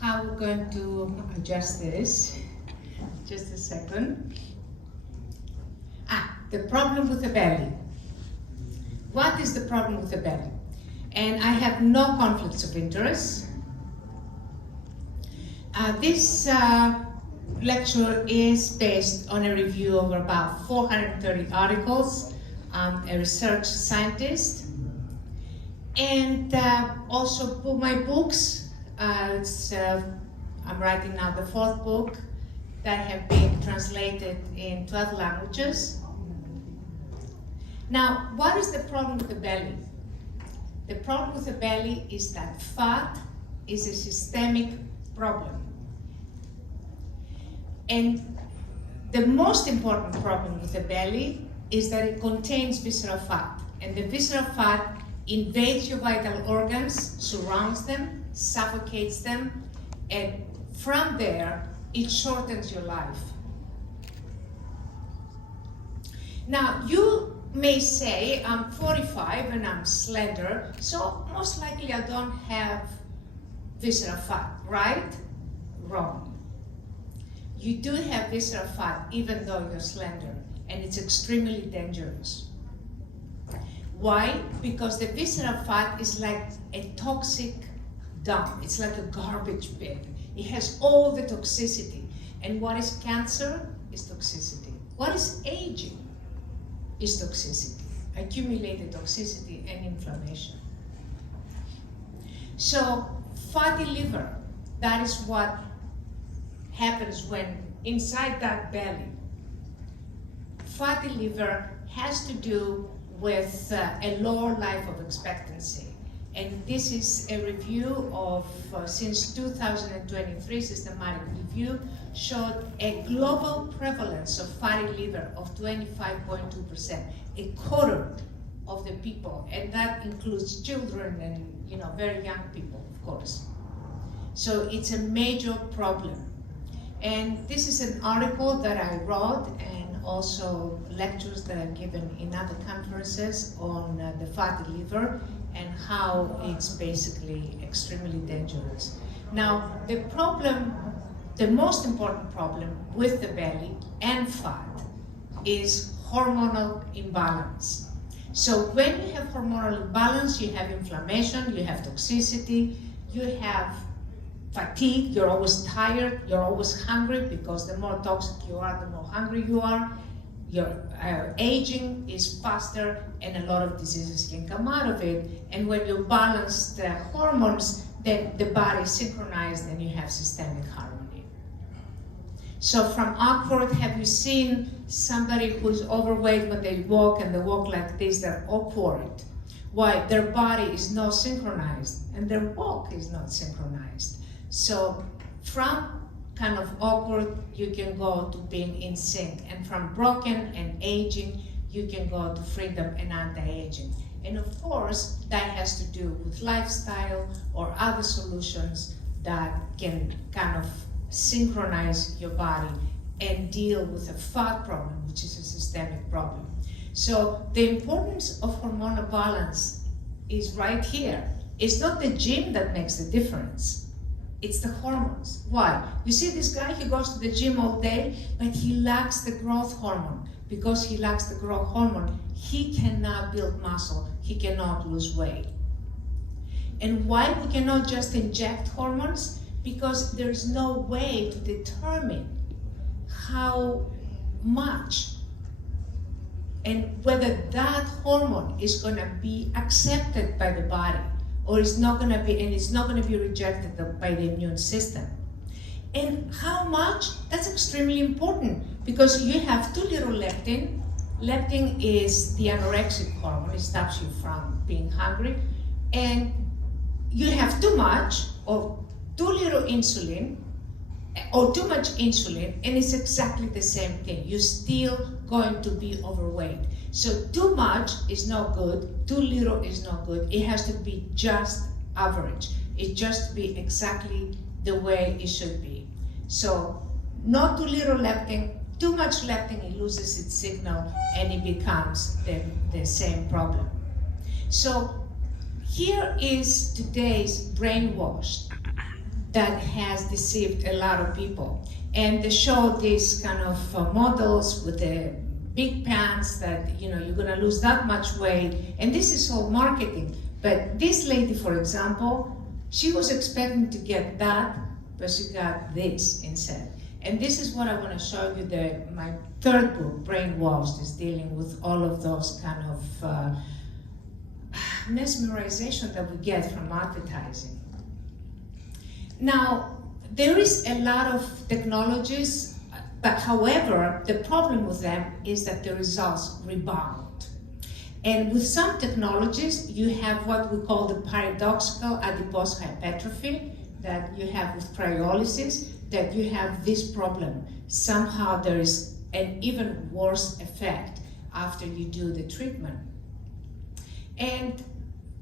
how we're going to adjust this. Just a second. The problem with the belly. What is the problem with the belly? And I have no conflicts of interest. This lecture is based on a review of about 430 articles. I'm a research scientist. And also my books. I'm writing now the 4th book that have been translated in 12 languages. Now, what is the problem with the belly? The problem with the belly is that fat is a systemic problem. And the most important problem with the belly is that it contains visceral fat. And the visceral fat invades your vital organs, surrounds them, suffocates them, and from there, it shortens your life. Now, you may say, I'm 45 and I'm slender, so most likely I don't have visceral fat, right? Wrong. You do have visceral fat even though you're slender, and it's extremely dangerous. Why? Because the visceral fat is like a toxic dump. It's like a garbage bin. It has all the toxicity. And what is cancer is toxicity. What is aging is toxicity, accumulated toxicity and inflammation. So fatty liver, that is what happens when inside that belly. Fatty liver has to do with a lower life of expectancy. And this is a review of, since 2023, systematic review, showed a global prevalence of fatty liver of 25.2%, a quarter of the people, and that includes children and very young people, of course. So it's a major problem. And this is an article that I wrote and also lectures that I've given in other conferences on the fatty liver and how it's basically extremely dangerous. Now, the most important problem with the belly and fat is hormonal imbalance. So when you have hormonal imbalance, you have inflammation, you have toxicity, you have fatigue, you're always tired, you're always hungry, because the more toxic you are, the more hungry you are. Your aging is faster, and a lot of diseases can come out of it. And when you balance the hormones, then the body is synchronized and you have systemic harmony. So from awkward, have you seen somebody who's overweight when they walk and they walk like this? They're awkward. Why? Their body is not synchronized and their walk is not synchronized. So from kind of awkward, you can go to being in sync. And from broken and aging, you can go to freedom and anti-aging. And of course, that has to do with lifestyle or other solutions that can kind of synchronize your body and deal with a fat problem, which is a systemic problem. So the importance of hormonal balance is right here. It's not the gym that makes the difference. It's the hormones. Why? You see this guy, he goes to the gym all day, but he lacks the growth hormone. Because he lacks the growth hormone, he cannot build muscle, he cannot lose weight. And why we cannot just inject hormones? Because there's no way to determine how much and whether that hormone is gonna be accepted by the body, or it's not going to be, and it's not going to be rejected by the immune system. And how much? That's extremely important, because you have too little leptin. Leptin is the anorexic hormone. It stops you from being hungry. And you have too much or too little insulin, or too much insulin, and it's exactly the same thing. You're still going to be overweight. So too much is not good, too little is not good. It has to be just average. It just be exactly the way it should be. So not too little leptin, too much leptin, it loses its signal and it becomes the same problem. So here is today's brainwash. that has deceived a lot of people. And they show these kind of models with the big pants that, you know, you're gonna lose that much weight, and this is all marketing. But this lady, for example, she was expecting to get that, but she got this instead. And this is what I want to show you. My third book, Brainwashed, is dealing with all of those kind of mesmerization that we get from advertising. Now, there is a lot of technologies, but however, the problem with them is that the results rebound. And with some technologies, you have what we call the paradoxical adipose hypertrophy that you have with cryolysis, that you have this problem. Somehow there is an even worse effect after you do the treatment. And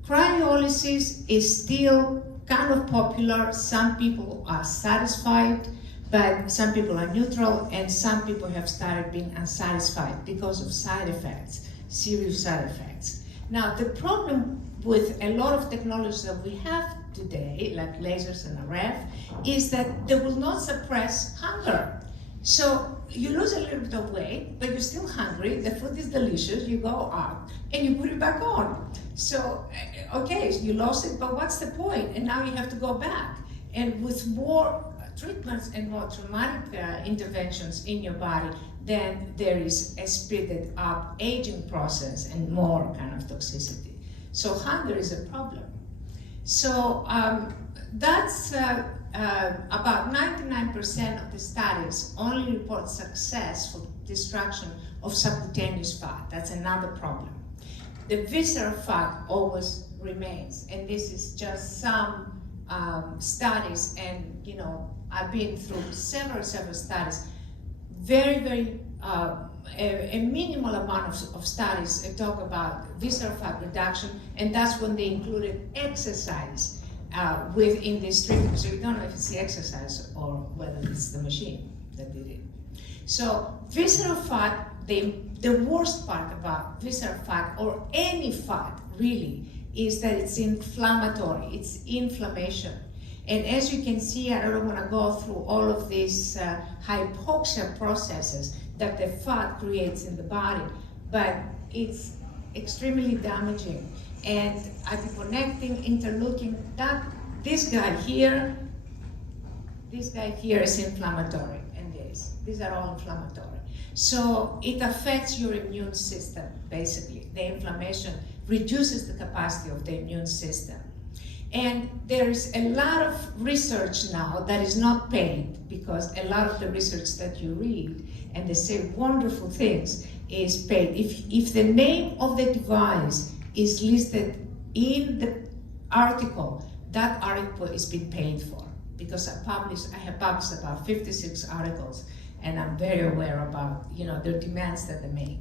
cryolysis is still kind of popular. Some people are satisfied, but some people are neutral, and some people have started being unsatisfied because of side effects, serious side effects. Now, the problem with a lot of technologies that we have today, like lasers and RF, is that they will not suppress hunger. So you lose a little bit of weight, but you're still hungry, the food is delicious, you go out and you put it back on. So, okay, you lost it, but what's the point? And now you have to go back. And with more treatments and more traumatic interventions in your body, then there is a speeded up aging process and more kind of toxicity. So hunger is a problem. So that's about 99% of the studies only report success for destruction of subcutaneous fat. That's another problem. The visceral fat always remains, and this is just some studies, and you know, I've been through several studies. Very, a minimal amount of studies talk about visceral fat reduction, and that's when they included exercise within this treatment. So you don't know if it's the exercise or whether it's the machine that did it. So visceral fat, the worst part about visceral fat, or any fat really, is that it's inflammatory, it's inflammation. And as you can see, I don't want to go through all of these hypoxia processes that the fat creates in the body, but it's extremely damaging. And adiponectin, interleukin, this guy here is inflammatory, and these are all inflammatory. So it affects your immune system, basically. The inflammation reduces the capacity of the immune system. And there's a lot of research now that is not paid, because a lot of the research that you read, and they say wonderful things, is paid. If the name of the device is listed in the article, that article is being paid for, because I have published about 56 articles, and I'm very aware about, you know, the demands that they make.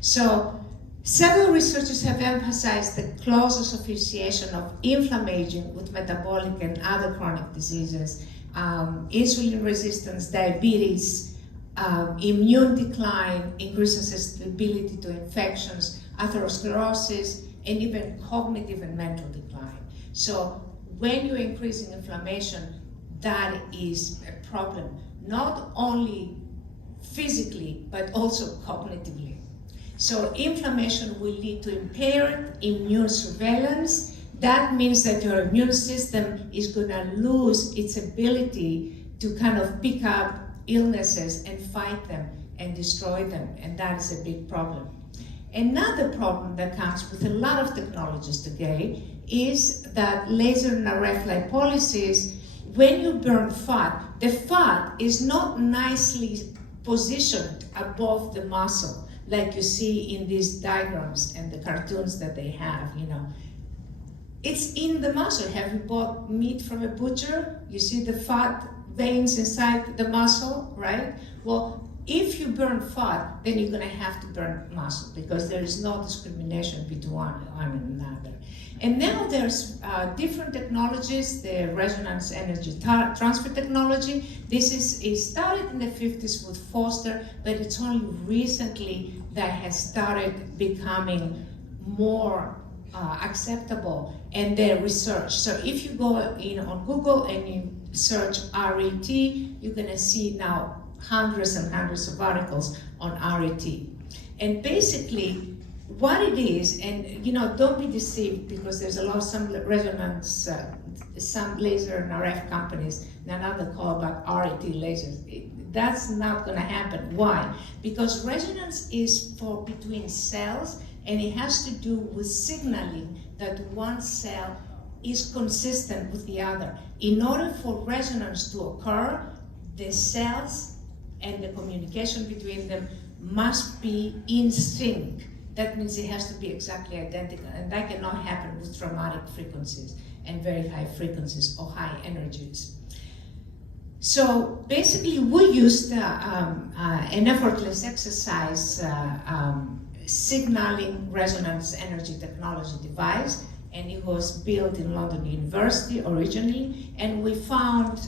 So several researchers have emphasized the close association of inflammation with metabolic and other chronic diseases, insulin resistance, diabetes, immune decline, increased susceptibility to infections, atherosclerosis, and even cognitive and mental decline. So when you're increasing inflammation, that is a problem, not only physically, but also cognitively. So inflammation will lead to impaired immune surveillance. That means that your immune system is gonna lose its ability to kind of pick up illnesses and fight them and destroy them, and that is a big problem. Another problem that comes with a lot of technologies today is that laser and RF lipolysis, when you burn fat, the fat is not nicely positioned above the muscle, like you see in these diagrams and the cartoons that they have, you know. It's in the muscle. Have you bought meat from a butcher? You see the fat veins inside the muscle, right? Well, if you burn fat, then you're gonna have to burn muscle, because there is no discrimination between one and another. And now there's different technologies, the resonance energy transfer technology. This is started in the 50s with Foster, but it's only recently that has started becoming more acceptable in their research. So if you go on Google and you search RET, you're gonna see now hundreds and hundreds of articles on RET. And basically, what it is, and don't be deceived, because there's a lot of some resonance, some laser and RF companies, now they call about RET lasers. That's not gonna happen. Why? Because resonance is for between cells, and it has to do with signaling that one cell is consistent with the other. In order for resonance to occur, the cells and the communication between them must be in sync. That means it has to be exactly identical, and that cannot happen with dramatic frequencies and very high frequencies or high energies. So basically, we used an effortless exercise signaling resonance energy technology device, and it was built in London University originally, and we found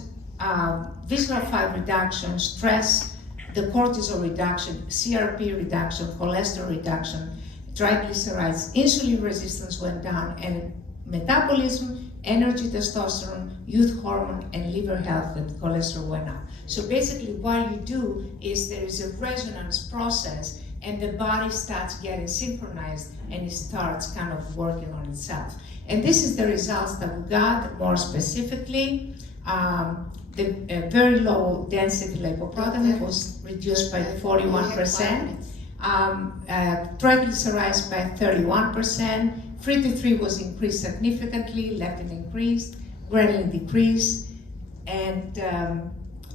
visceral fat reduction, stress, the cortisol reduction, CRP reduction, cholesterol reduction, triglycerides, insulin resistance went down, and metabolism, energy, testosterone, youth hormone, and liver health and cholesterol went up. So basically what you do is there is a resonance process, and the body starts getting synchronized, and it starts kind of working on itself. And this is the results that we got. More specifically, the very low density lipoprotein was reduced by 41%, triglycerides by 31%, free T3 was increased significantly, leptin increased, ghrelin decreased, and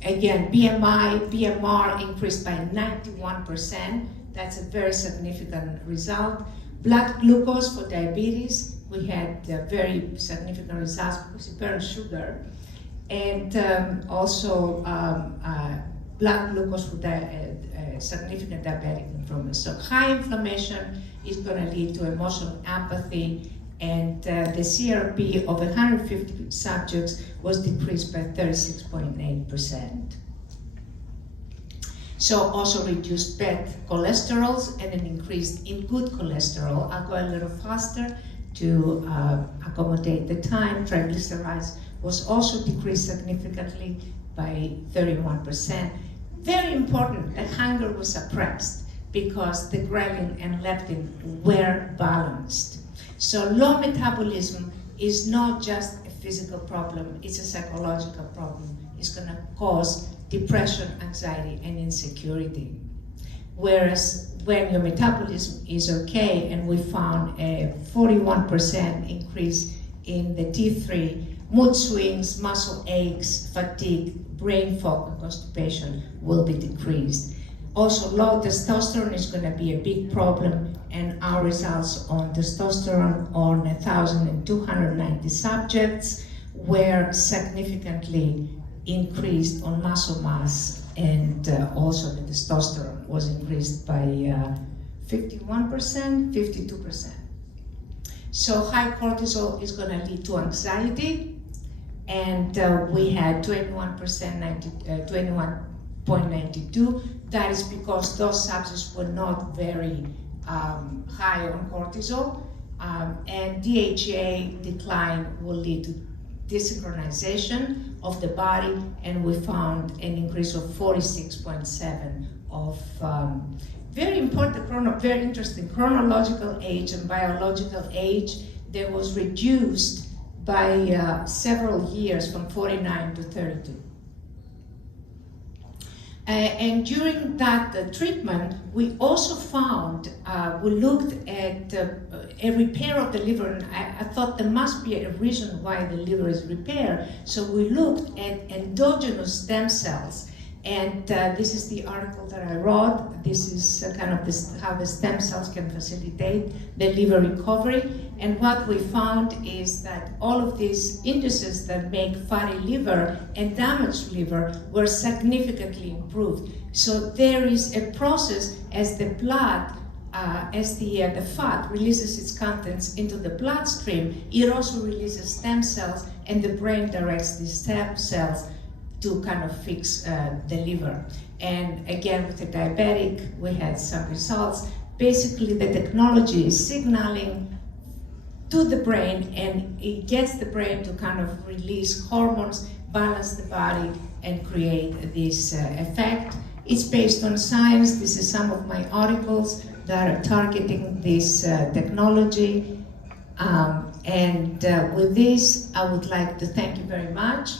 again, BMR increased by 91%. That's a very significant result. Blood glucose for diabetes, we had very significant results because it burns sugar. And also blood glucose for significant diabetic improvement. So high inflammation is going to lead to emotional apathy, and the CRP of 150 subjects was decreased by 36.8%. So also reduced bad cholesterols and an increase in good cholesterol. I'll go a little faster to accommodate the time. Triglycerides was also decreased significantly by 31%. Very important that hunger was suppressed because the ghrelin and leptin were balanced. So low metabolism is not just a physical problem, it's a psychological problem. It's gonna cause depression, anxiety, and insecurity. Whereas when your metabolism is okay, and we found a 41% increase in the T3, mood swings, muscle aches, fatigue, brain fog, and constipation will be decreased. Also, low testosterone is going to be a big problem, and our results on testosterone on 1,290 subjects were significantly increased on muscle mass, and also the testosterone was increased by 51%, 52%. So high cortisol is going to lead to anxiety, and we had 21.92. That is because those subjects were not very high on cortisol, and DHEA decline will lead to desynchronization of the body, and we found an increase of 46.7 of very important, very interesting chronological age and biological age. That was reduced by several years from 49 to 32. And during that treatment, we also found, we looked at a repair of the liver, and I thought there must be a reason why the liver is repaired. So we looked at endogenous stem cells, and this is the article that I wrote. This is kind of how the stem cells can facilitate the liver recovery. And what we found is that all of these indices that make fatty liver and damaged liver were significantly improved. So there is a process as the blood, as the fat releases its contents into the bloodstream, it also releases stem cells, and the brain directs these stem cells to kind of fix the liver. And again, with the diabetic, we had some results. Basically, the technology is signaling to the brain, and it gets the brain to kind of release hormones balance the body and create this effect. It's based on science. This is some of my articles that are targeting this technology. With this, I would like to thank you very much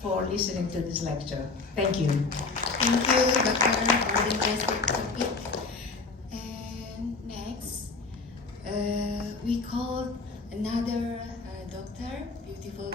for listening to this lecture. Thank you. Thank you, Doctor, for the interesting topic. And next, we called another doctor, beautiful